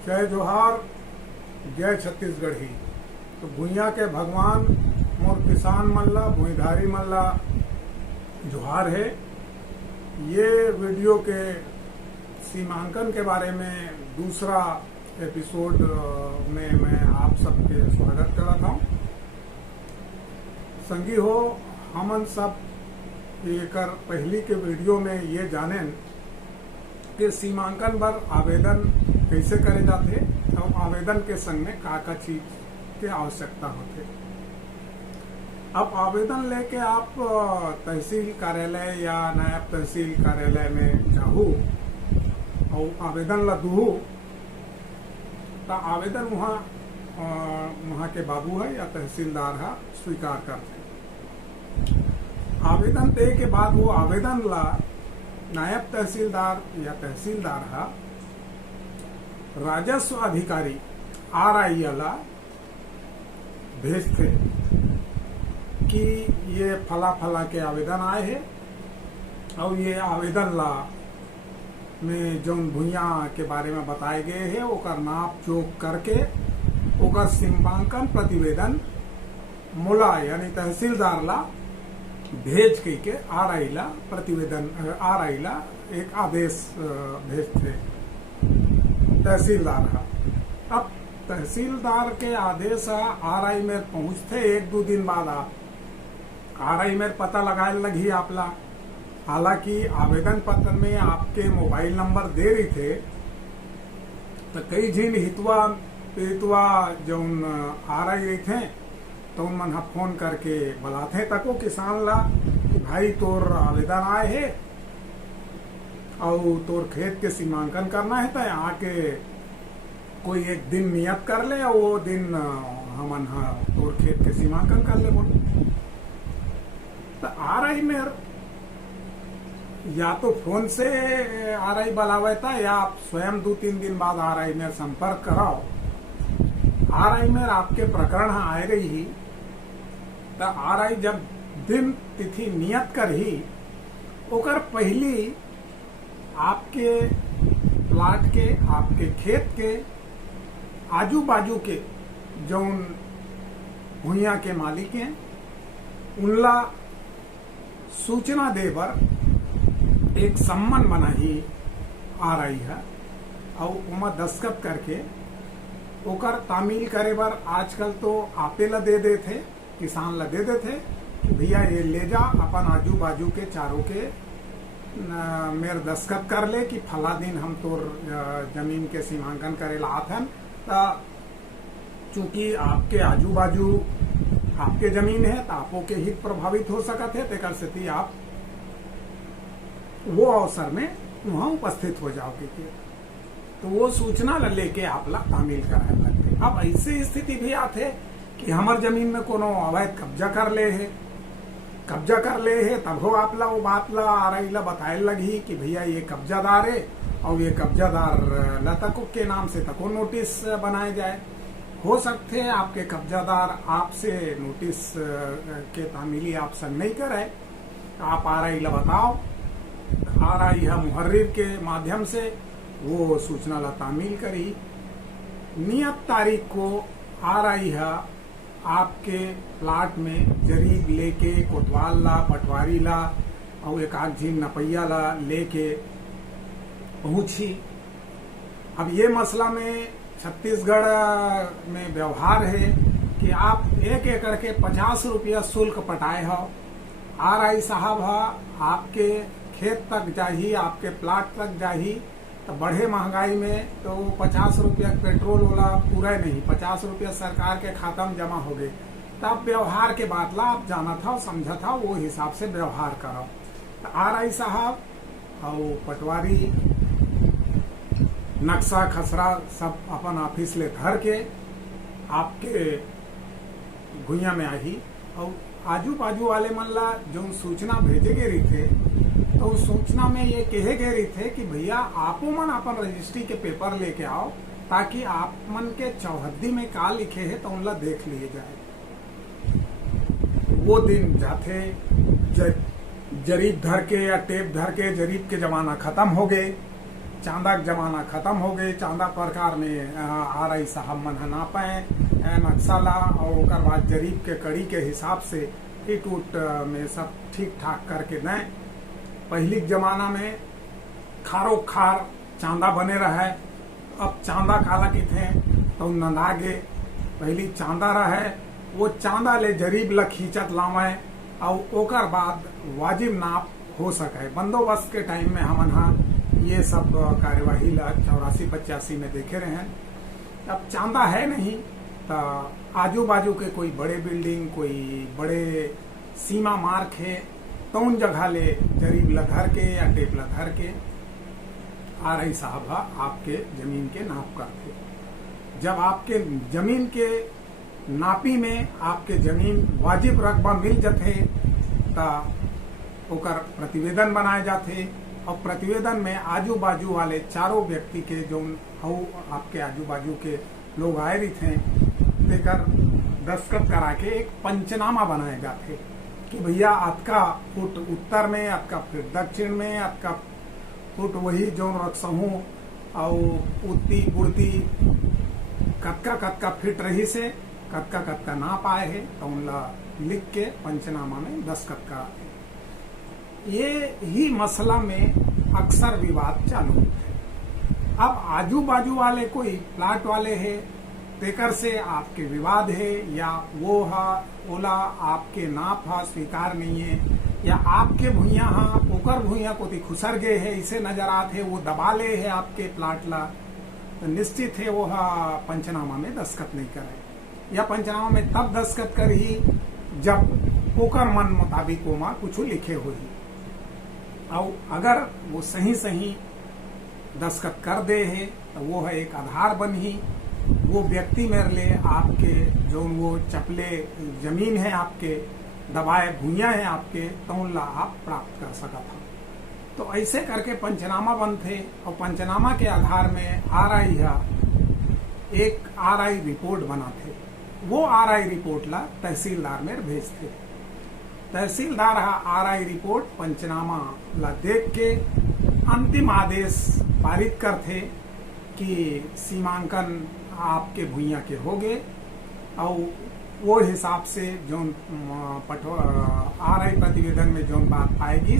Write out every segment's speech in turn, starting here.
जय जोहार, जय छत्तीसगढ़ी। तो भुइया के भगवान मोर किसान मल्ला भुईधारी मल्ला जोहार है। ये वीडियो के सीमांकन के बारे में दूसरा एपिसोड में मैं आप सबके स्वागत करता हूँ। संगी हो, हमन सब एकर पहली के वीडियो में ये जानेन कि सीमांकन बर आवेदन कैसे करे जाते और आवेदन के संग में का चीज के आवश्यकता होते। अब आवेदन लेके आप तहसील कार्यालय या नायब तहसील कार्यालय में जाहू और आवेदन ला दूहू तो आवेदन वहाँ के बाबू है या तहसीलदार है स्वीकार करते। आवेदन दे के बाद वो आवेदन ला नायब तहसीलदार या तहसीलदार है राजस्व अधिकारी RI ला भेजते कि ये फला फला के आवेदन आए हैं और ये आवेदन ला में जो भुइया के बारे में बताए गए हैं ओकर नाप जोक करके ओकर सीमांकन प्रतिवेदन मोला यानी तहसीलदार ला भेज के RI ला प्रतिवेदन RI ला एक आदेश भेजते तहसीलदार है। अब तहसीलदार के आदेश RI में पहुंचते एक दो दिन बाद आप RI में पता लगाए लगी आपला। हालांकि आवेदन पत्र में आपके मोबाइल नंबर दे रही थे तो कई झीन हितवा जो RI रही थे तो उन मन फोन करके बुलाते तको किसान ला कि भाई तोर आवेदन आए है और तोर खेत के सीमांकन करना है तो आके कोई एक दिन नियत कर ले और वो दिन हमन तोर खेत के सीमांकन कर ले बोल। तो RI में या तो फोन से RI बुलावे था या आप स्वयं 2-3 दिन बाद RI में संपर्क कराओ। RI में आपके प्रकरण आए रही ही तो RI जब दिन तिथि नियत कर ही ओकर पहली आपके प्लाट के आपके खेत के आजू बाजू के जौन भुइया के मालिक हैं उनला सूचना दे बर एक सम्मन बना ही RI है और उमा दस्तखत करके ओकर तामील करे बर आजकल तो आपे ला दे देते किसान ला दे देते कि भैया ये ले जा अपन आजू बाजू के चारों के मेरे दस्तखत कर ले कि फला दिन हम तोर जमीन के सीमांकन करे ला आथन। चूंकि आपके आजू बाजू आपके जमीन है तो आपो के हित प्रभावित हो सकते है तेकर सेती आप वो अवसर में वहां उपस्थित हो जाओगे तो वो सूचना लेके आप ला तामील कराए लगते। अब ऐसी स्थिति भी आते कि हमार जमीन में कोनो अवैध कब्जा कर ले है तब हो आप ला वो बात ला RI ला बताए लगी कि भैया ये कब्जादार है और ये कब्जादार ला तको के नाम से तको नोटिस बनाए जाए। हो सकते है आपके कब्जादार आपसे नोटिस के तामीली आप संग नहीं करे आप RI ला बताओ। RI है मुहर्रिर के माध्यम से वो सूचना ला तामील करी। नियत तारीख को RI है आपके प्लाट में जरीब लेके कोतवाल ला पटवारी ला और एक आध झीन नपैया ला लेके पहुंची। अब ये मसला में छत्तीसगढ़ में व्यवहार है कि आप 1 एकड़ के 50 रुपया शुल्क पटाए हो। RI साहब है आपके खेत तक जाही आपके प्लाट तक जाही तो बढ़े महंगाई में तो 50 रुपया पेट्रोल वाला पूरा नहीं 50 रुपया सरकार के खाता में जमा हो गए। तब व्यवहार के बात ला आप जाना था समझा था वो हिसाब से व्यवहार करो। तो RI साहब और पटवारी नक्शा खसरा सब अपन ऑफिस ले धर के आपके भुइया में आई और आजू बाजू वाले मन ला जो सूचना भेजे गए रही थे तो उस सूचना में ये कहे गए रही थे कि भैया आपो मन अपन रजिस्ट्री के पेपर लेके आओ ताकि आप मन के चौहद्दी में का लिखे है तो उनला देख लिए जाए। वो दिन जाते जरीब धर के या टेप धर के जरीब के जमाना खत्म हो गए चांदा के जमाना खत्म हो गए। चांदा प्रकार में RI साहब मन ना पाए नक्शा और ओकर बाद जरीब के कड़ी के हिसाब से फीट उट में सब ठीक ठाक करके दें। पहली जमाना में खारो खार चांदा बने रहे। अब चांदा काला की थे तो नंदागे पहली चांदा रहे, वो चांदा ले जरीब ला खींचत लावे और ओकर बाद वाजिब नाप हो सके। बंदोबस्त के टाइम में हमन हा ये सब कार्यवाही 84-85 में देखे रहे हैं। अब चांदा है नहीं तो आजू बाजू के कोई बड़े बिल्डिंग, कोई बड़े सीमा मार्क है तो उन जगह ले जरीब ला धर के या टेप ला धर के RI साहब आपके जमीन के नाप करते। जब आपके जमीन के नापी में आपके जमीन वाजिब रकबा मिल जाते ता ओकर प्रतिवेदन बनाए जाते और प्रतिवेदन में आजू बाजू वाले चारों व्यक्ति के जो आपके आजू बाजू के लोग आए रही थे लेकर दस्तखत करा के एक पंचनामा बनाए जाते कि भैया अतका फुट उत्तर में, अतका फुट दक्षिण में, अतका फुट वही जो रखसहू और उतनी बुढ़ती कतका कतका फिट रही से कतका कतका ना पाए है तो उनला लिख के पंचनामा में दस्तखत कराते। ये ही मसला में अक्सर विवाद चालू है। अब आजू बाजू वाले कोई प्लाट वाले है तेकर से आपके विवाद है या वो हा ओला आपके नाप हा स्वीकार नहीं है या आपके भुइया हा ओकर भुइया को खुसर गए है इसे नजर आते है वो दबा ले है आपके प्लाट ला, तो निश्चित है वो पंचनामा में दस्तखत नहीं करे या पंचनामा में तब दस्तखत कर ही जब ओकर मन मुताबिक ओमा कुछ लिखे हुई और अगर वो सही सही दस्तखत कर दे है तो वो है एक आधार बन ही वो व्यक्ति मेरे लिए आपके जो वो चपले जमीन है आपके दबाए भुइया है आपके तो ला आप प्राप्त कर सका था। तो ऐसे करके पंचनामा बनते और पंचनामा के आधार में RI एक RI रिपोर्ट बनाते। वो RI रिपोर्ट ला तहसीलदार में भेजते। तहसीलदार RI रिपोर्ट पंचनामा ला देख के अंतिम आदेश पारित करते कि सीमांकन आपके भुइया के हो गए और वो हिसाब से जो RI प्रतिवेदन में जो बात पाएगी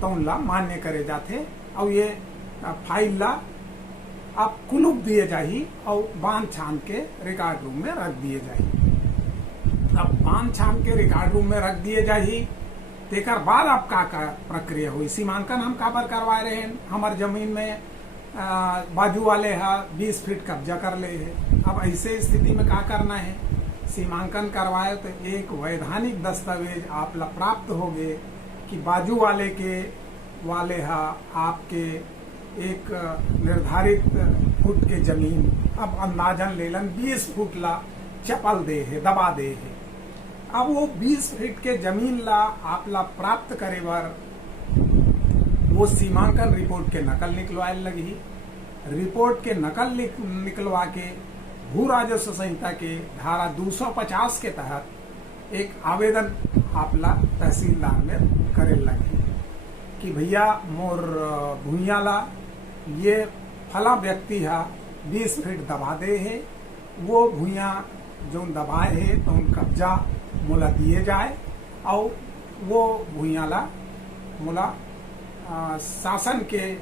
तो उनला मान्य करे जाते और ये फाइल ला आप कुलूप दिए जाही और बांध छान के रिकॉर्ड रूम में रख दिए जाही। अब बांध छान के रिकॉर्ड रूम में रख दिए जाही तेकर बाद अब का प्रक्रिया हुई। सीमांकन हम काबर करवा रहे हैं, हमार जमीन में बाजू वाले 20 फीट कब्जा कर ले है। अब ऐसे स्थिति में क्या करना है, सीमांकन करवाए तो एक वैधानिक दस्तावेज आप ला प्राप्त हो गए कि बाजू वाले आपके एक निर्धारित फुट के जमीन अब अंदाजन लेलन 20 फुट ला चपल दे है, दबा दे है। अब वो 20 फीट के जमीन ला आप ला प्राप्त करे बर वो सीमांकन रिपोर्ट के नकल निकलवाए लगी। रिपोर्ट के नकल निकलवा के भू राजस्व संहिता के धारा 250 के तहत एक आवेदन आपला तहसीलदार में करे लगे कि भैया मोर भुइया ला ये फला व्यक्ति 20 फीट दबा दे है, वो भुइया जो दबाए है तो उन कब्जा मोला दिए जाए और वो भुइया ला मोला शासन के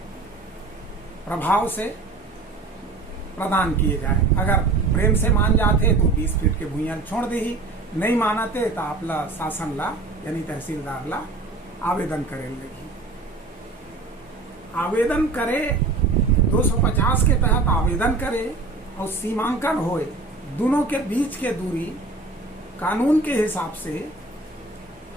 प्रभाव से प्रदान किए जाए। अगर प्रेम से मान जाते तो 20 फीट के भुइया छोड़ दे ही, नहीं मानते तो आप ला शासन ला यानी तहसीलदार ला आवेदन करे लगी। आवेदन करे 250 के तहत आवेदन करे और सीमांकन होए दोनों के बीच के दूरी कानून के हिसाब से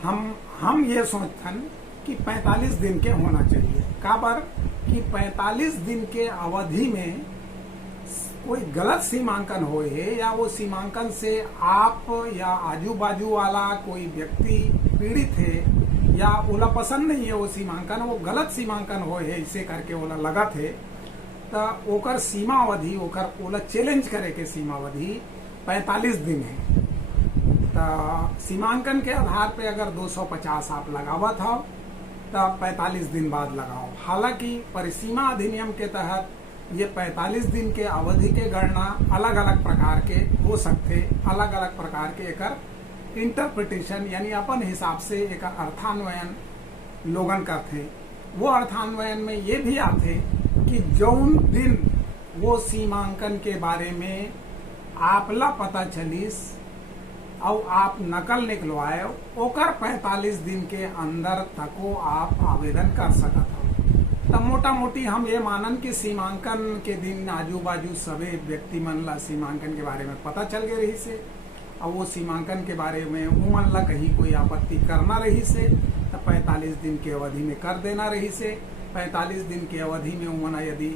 हम ये सोचथन कि 45 दिन के होना चाहिए। काबर कि 45 दिन के अवधि में कोई गलत सीमांकन होए है या वो सीमांकन से आप या आजू बाजू वाला कोई व्यक्ति पीड़ित है या ओला पसंद नहीं है वो सीमांकन, वो गलत सीमांकन होए है इसे करके ओला लगत है तो ओकर सीमा अवधि ओकर ओला चैलेंज करे के सीमा अवधि 45 दिन है। तो सीमांकन के आधार पे अगर 250 आप लगावत हो तब 45 दिन बाद लगाओ। हालांकि परिसीमा अधिनियम के तहत ये 45 दिन के अवधि के गणना अलग अलग प्रकार के हो सकते, अलग अलग प्रकार के एकर इंटरप्रिटेशन यानी अपन हिसाब से एक अर्थान्वयन लोगन करते। वो अर्थान्वयन में ये भी आते कि जौन दिन वो सीमांकन के बारे में आपला पता चलिस और आप नकल निकलवाए ओकर 45 दिन के अंदर तको आप आवेदन कर सकत हो। तब मोटा मोटी हम ये मानन कि सीमांकन के दिन आजू बाजू सभी व्यक्ति मन ला सीमांकन के बारे में पता चल गए रही से, और वो सीमांकन के बारे में उमन ला कहीं कोई आपत्ति करना रही से तो 45 दिन के अवधि में कर देना रही से। 45 दिन के अवधि में उमन यदि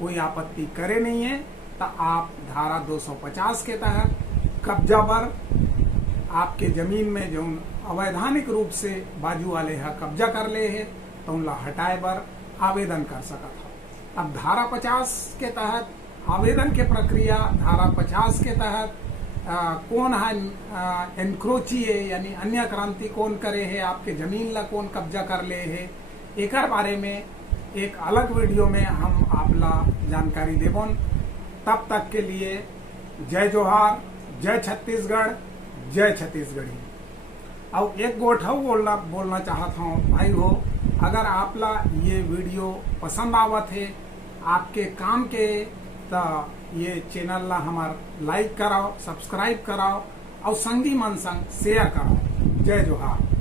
कोई आपत्ति करे नहीं है तो आप धारा 250 के तहत कब्जा पर आपके जमीन में जो अवैधानिक रूप से बाजू वाले है कब्जा कर ले है तो उनला हटाए पर आवेदन कर सकत हो। अब धारा 50 के तहत आवेदन के प्रक्रिया, धारा 50 के तहत कौन है एनक्रोची है यानी अन्य क्रांति कौन करे है, आपके जमीन ला कौन कब्जा कर ले है, एकर बारे में एक अलग वीडियो में हम आपला जानकारी देबोन। तब तक के लिए जय जोहार, जय छत्तीसगढ़, जय छत्तीसगढ़ी। और एक गोठा बोलना चाहता हूँ भाई हो, अगर आपला ये वीडियो पसंद आवत है, आपके काम के, तो ये चैनल ला हमार लाइक कराओ, सब्सक्राइब कराओ और संगी मन संग शेयर कराओ। जय जोहार।